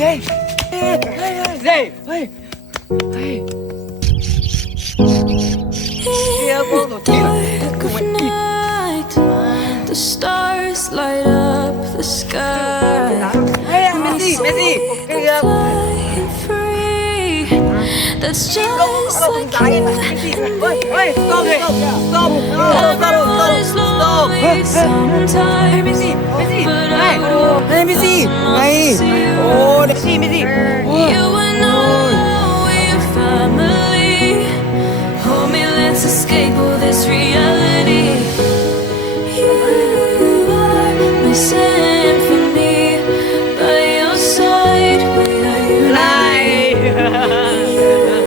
hey, hey, hey, hey. Dark of night, the stars light up the sky. Messi, Flying free, that's just like you and me. Everyone is lonely sometimes, but I would walk Messi, amongst you. Messi. You and I, we're family. Hold me, let's escape all this reality. You are my